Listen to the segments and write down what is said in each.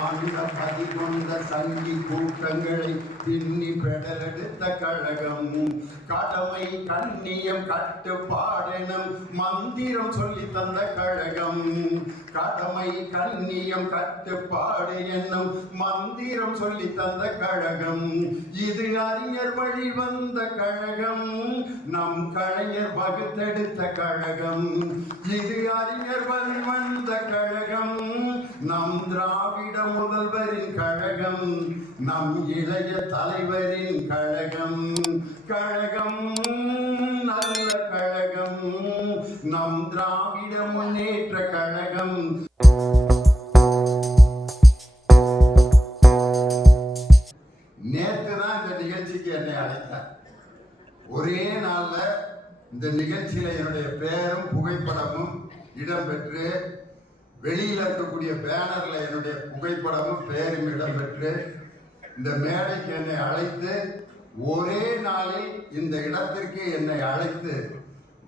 மந்த பதி கொண்ட சங்கி கூட்டங்களை பின்னி பெடலெடுத்த கழகம். கடமை கண்ணியம் கட்டுப்பாடெனும் மந்திரம் சொல்லி தந்த கழகம். கடமை கண்ணியம் கட்டுப்பாடு என்னும் மந்திரம் சொல்லி தந்த கழகம். இது அறிஞர் வழி வந்த கழகம். நம் கலைஞர் வகுத்தெடுத்த கழகம். இது அறிஞர் வழி வந்த கழகம். நம் திராவிட முதல்வரின் கழகம் நம் இளைய தலைவரின் கழகம். கழகம் நல்ல கழகம். நம் திராவிட முன்னேற்ற கழகம். நேற்று தான் இந்த நிகழ்ச்சிக்கு என்னை அழைத்தார். ஒரே நாளில் இந்த நிகழ்ச்சியில் என்னுடைய பெயரும் புகைப்படமும் இடம்பெற்று வெளியில் இருக்கக்கூடிய பேனரில் என்னுடைய புகைப்படமும் பெயரும் இடம்பெற்று இந்த மேடைக்கு என்னை அழைத்து ஒரே நாளில் இந்த இடத்திற்கு என்னை அழைத்து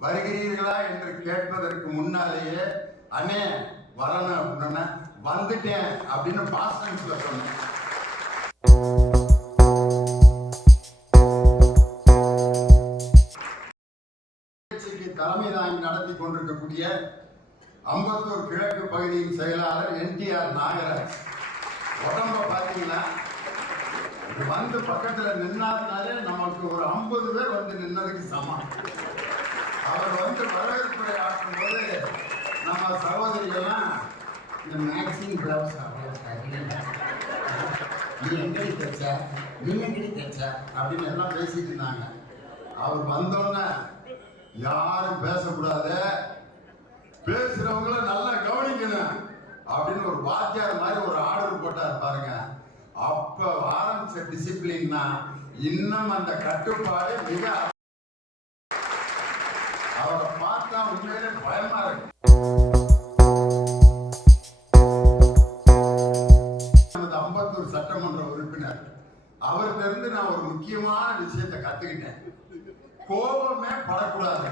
வருகிறீர்களா என்று கேட்பதற்கு முன்னாலேயே அண்ணே வரணும் அப்படின்னா வந்துட்டேன் அப்படின்னு பாஸ்டன்ஸ்ல சொன்னேன். தலைமை தாங்கி நடத்தி கொண்டிருக்கக்கூடிய அம்பத்தூர் கிழக்கு பகுதியின் செயலாளர் என்டிஆர் நாகராஜ். உடம்ப பார்த்தீங்கன்னா இது வந்து பக்கத்துல நின்னாருனாலே நமக்கு ஒரு ஐம்பது பேர் வந்து நின்னதுக்கு சமம். அவர் வந்து வரவேற்புரை ஆற்றும் போது நம்ம சகோதரிகள்லாம் இந்த மேக்சிங் பிளவுஸ் நீ எங்கடி தைச்ச? நீ எங்கடி தைச்ச? அப்படின்னு எல்லாம் பேசிட்டு இருந்தாங்க. அவர் வந்தோடனே யாரும் பேசக்கூடாது. பேசுறவங்கள நல்லா கவனிக்கணும் அப்படின்னு ஒரு வாத்தியார் மாதிரி ஒரு ஆர்டர் போட்டார் பாருங்க. அப்ப ஆரம்பிச்ச டிசிப்ளின்னா இன்னும் அந்த கட்டுப்பாடு மிக அவரை பார்த்தா உண்மையிலே பயமா இருக்கு. அம்பத்தூர் சட்டமன்ற உறுப்பினர். அவர்கிட்ட இருந்து நான் ஒரு முக்கியமான விஷயத்தை கத்துக்கிட்டேன். கோபமே படக்கூடாது.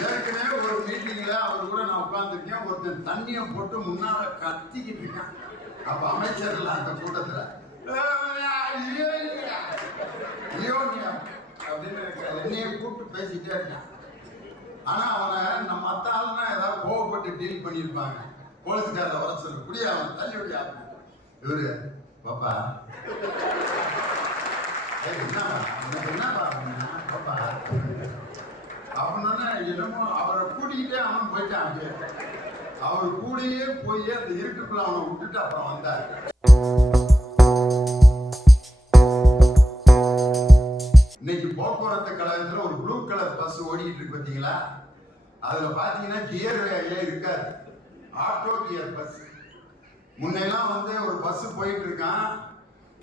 ஏற்கனவே ஒரு மீட்டிங்ல அவர் கூட நான் உட்கார்ந்துருக்கேன். ஒருத்தன் தண்ணியை போட்டு முன்னால கத்திக்கிட்டு இருக்கான். அப்ப அமைச்சர்கள் அந்த கூட்டத்துல. அப்படின்னு என்னைய கூப்பிட்டு பேசிட்டே இருக்கான். ஆனா அவனை நம்ம மத்த ஏதாவது கோவப்பட்டு டீல் பண்ணியிருப்பாங்க. போலீஸ்காரரை வர சொல்லு. குடியா அவன் தள்ளி விடியா இவரு பாப்பா ஏய், என்னப்பா? என்னப்பா பாப்பா அப்படின்னா என்னமோ அவரை கூட்டிக்கிட்டே அவன் போயிட்டான் அப்படியே அவர் கூடயே போய் அந்த இருட்டுக்குள்ள அவனை விட்டுட்டு அப்புறம் வந்தார். இன்னைக்கு போக்குவரத்து கழகத்துல ஒரு ப்ளூ கலர் பஸ் ஓடிட்டு இருக்கு பார்த்தீங்களா அதுல பாத்தீங்கன்னா கியர் இருக்காது. ஆட்டோ கியர் பஸ் முன்னெல்லாம் வந்து ஒரு பஸ் போயிட்டு இருக்கான்.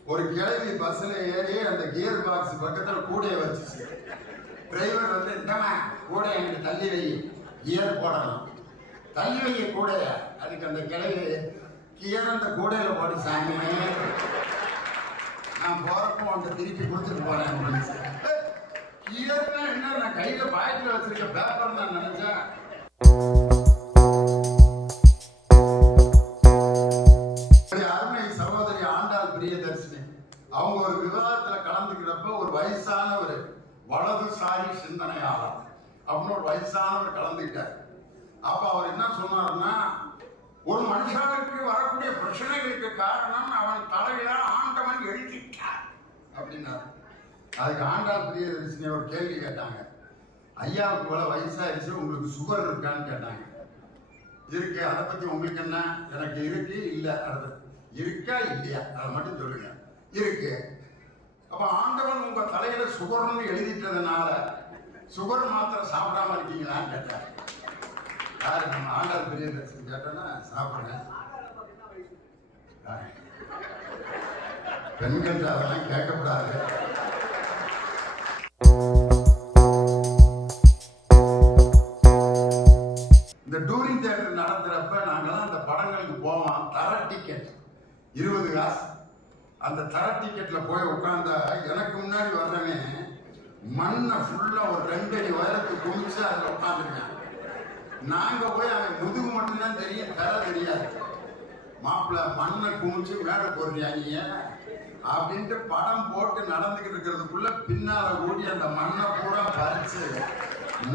ஒரு கிழவி பஸ்ல ஏறி அந்த கியர் பாக்ஸ் பக்கத்துல கூடைய வச்சுச்சு. டிரைவர் வந்து என்ன கூட எனக்கு தள்ளி வை. கியர் போடணும். தள்ளி வை கூடைய. அதுக்கு அந்த கிழவி கியர் அந்த கூடையில போட்டு சாமி. நான் போறப்போ உன்கிட்ட திருப்பி கொடுத்துட்டு போறேன் கியர்னா என்ன? நான் கையில பாக்கெட்ல வச்சிருக்க பேப்பர் நான் நினைச்சேன். வலதுசாரி சிந்தனையாளர் அப்படின்னு ஒரு வயசானவர் கலந்துக்கிட்டார். அப்ப அவர் என்ன சொன்னாருன்னா ஒரு மனுஷனுக்கு வரக்கூடிய பிரச்சனைகளுக்கு காரணம் அவன் தலையில ஆண்டவன் எழுதிட்டார் அப்படின்னாரு. அதுக்கு ஆண்டாள் பிரியதர்ஷினி ஒரு கேள்வி கேட்டாங்க. ஐயாவுக்கு இவ்வளவு வயசாயிருச்சு உங்களுக்கு சுகர் இருக்கான்னு கேட்டாங்க. இருக்கு அதை பத்தி உங்களுக்கு என்ன? எனக்கு இருக்கு இல்ல அதை இருக்கா இல்லையா? அதை மட்டும் சொல்லுங்க. இருக்கு. அப்ப ஆண்டவன் உங்க தலையில சுகர்னு எழுதிட்டதுனால சுகர் மாத்திரை சாப்பிடாம இருக்கீங்களான்னு கேட்டார். யாரு நம்ம ஆண்டாள் பெரிய தரிசனம் கேட்டோன்னா சாப்பிடுறேன் பெண்கள் அதெல்லாம் கேட்கக்கூடாது. இந்த டூரிங் தேட்டர் நடத்துறப்ப நாங்கள்லாம் அந்த படங்களுக்கு போவோம். தர டிக்கெட் இருபது காசு. அந்த தர டிக்கெட்டில் போய் உட்காந்தா எனக்கு முன்னாடி வர்றவன் மண்ணை ஃபுல்லா ஒரு ரெண்டு அடி உயரத்துக்கு குமிச்சு அதுல உட்காந்துருக்கான் நாங்க போய் அவன் முதுகு மட்டும்தான் தெரியும் தர தெரியாது. மாப்பிள்ள மண்ணை குமிச்சு மேடை போடுறியா நீ? அப்படின்ட்டு படம் போட்டு நடந்துகிட்டு இருக்கிறதுக்குள்ள பின்னால ஓடி அந்த மண்ணை பூரா பறிச்சு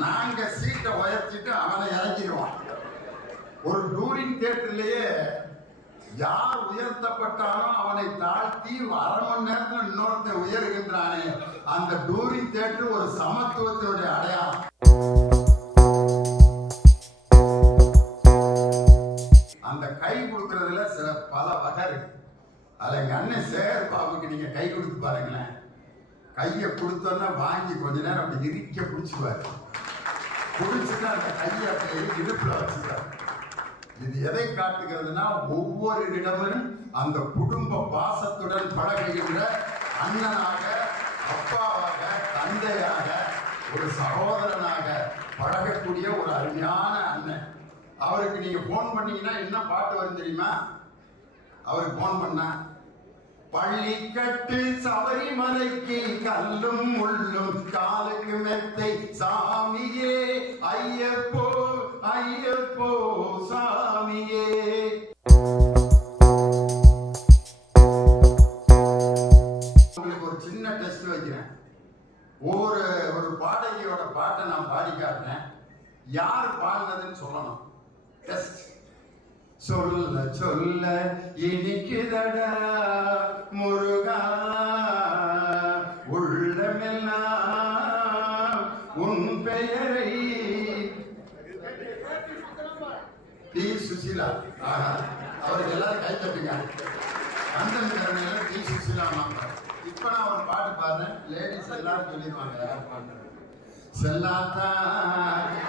நாங்க சீட்டை உயர்த்திட்டு அவனை இறக்கிடுவான் ஒரு டூரிங் தியேட்டர்லயே யார் உயர்த்தப்பட்டாலும் அவனை தாழ்த்தி அரை மணி நேரத்துல இன்னொருத்தன் உயர்கின்றானே. அந்த டூரிங் தேட்டர் ஒரு சமத்துவத்தினுடைய அடையாளம். அந்த கை கொடுக்கறதுல சில பல வகை இருக்கு. அதில் எங்கள் அண்ணன் சேர் பாபுக்கு நீங்கள் கை கொடுத்து பாருங்களேன். கையை கொடுத்தோன்னா வாங்கி கொஞ்ச நேரம் அப்படி இறுக்க பிடிச்சிவார் பிடிச்சிட்டு அந்த கையை அப்படியே இடுப்புல இது எதை காட்டுகிறதுனா ஒவ்வொரு இடமும் அந்த குடும்ப பாசத்துடன் பழகுகின்ற அண்ணனாக அப்பாவாக தந்தையாக ஒரு சகோதரனாக பழகக்கூடிய ஒரு அருமையான அண்ணன். அவருக்கு நீங்க போன் பண்ணீங்கன்னா என்ன பாட்டு வரும் தெரியுமா? அவருக்கு போன் பண்ணா பள்ளிக்கட்டு சபரிமலைக்கு கல்லும் முள்ளும் காலுக்கு மெத்தை சாமியே ஐயப்போ ஐயப்போ சாமியே. ஒவ்வொரு ஒரு பாடகியோட பாட்டை நான் பாடி காட்டினேன். யார் பாடினதுன்னு சொல்லணும். டெஸ்ட் சொல்ல சொல்ல இனிக்குதடா முருகா. உள்ளமெல்லாம் உன் பெயரை. டி சுசிலா. ஆஹா. அவருக்கு எல்லாரும் கை தட்டுங்க. அந்த கருணையில டி சுசிலா மாமா இப்ப நான் ஒரு பாட்டு பாடுறேன் லேடிஸ் எல்லாரும் சொல்லிடுவாங்க யார் பாடுறது செல்லாத்தா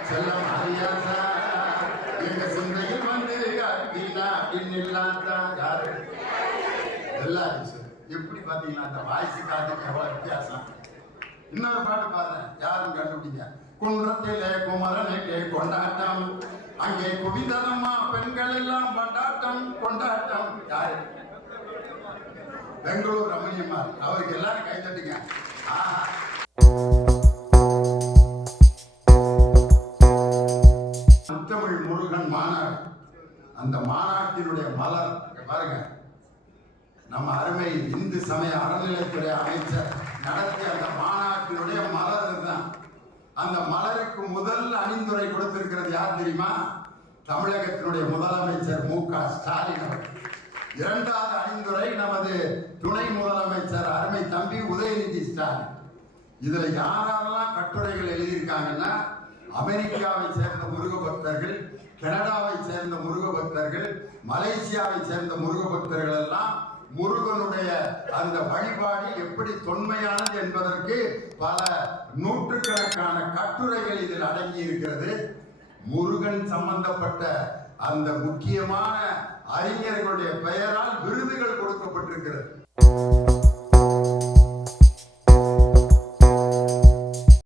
செல்ல மாரியாத்தா எங்க சிந்தையில் வந்து அப்படின்னா அப்படின்னு இல்லாத்தா யாரு? எல்லாரும் எப்படி பாத்தீங்களா அந்த வாய்ஸ் காத்துக்கு எவ்வளவு வித்தியாசம். இன்னொரு பாட்டு பாடுறேன் யாரும் கண்டுபிடிங்க. குன்றத்திலே குமரனுக்கு கொண்டாட்டம். அங்கே குவிந்ததம்மா பெண்கள் எல்லாம் கொண்டாட்டம் கொண்டாட்டம். யாரு? பெங்களூர் ரமணியம்மா அவருக்கு எல்லாரும் கை தட்டுங்க. முத்தமிழ் முருகன் மாநாடு அந்த மாநாட்டினுடைய மலர் பாருங்க. நம்ம அருமை இந்து சமய அறநிலைத்துறை அமைச்சர் நடத்திய அந்த மாநாட்டினுடைய மலர் தான் அந்த மலருக்கு முதல் அணிந்துரை கொடுத்திருக்கிறது யார் தெரியுமா? தமிழகத்தினுடைய முதலமைச்சர் மு க ஸ்டாலின் அவர்கள். இரண்டாவது அணிந்துரை நமது துணை முதலமைச்சர் அருமை தம்பி உதயநிதி ஸ்டாலின். இதுல யாரெல்லாம் கட்டுரைகள் எழுதியிருக்காங்கன்னா அமெரிக்காவை சேர்ந்த முருக பக்தர்கள் கனடாவை சேர்ந்த முருக பக்தர்கள் மலேசியாவை சேர்ந்த முருக பக்தர்கள் எல்லாம் முருகனுடைய அந்த வழிபாடு எப்படி தொன்மையானது என்பதற்கு பல நூற்றுக்கணக்கான கட்டுரைகள் இதில் அடங்கி இருக்கிறது முருகன் சம்பந்தப்பட்ட அந்த முக்கியமான அறிஞர்களுடைய பெயரால் விருதுகள் கொடுக்கப்பட்டிருக்கிறது.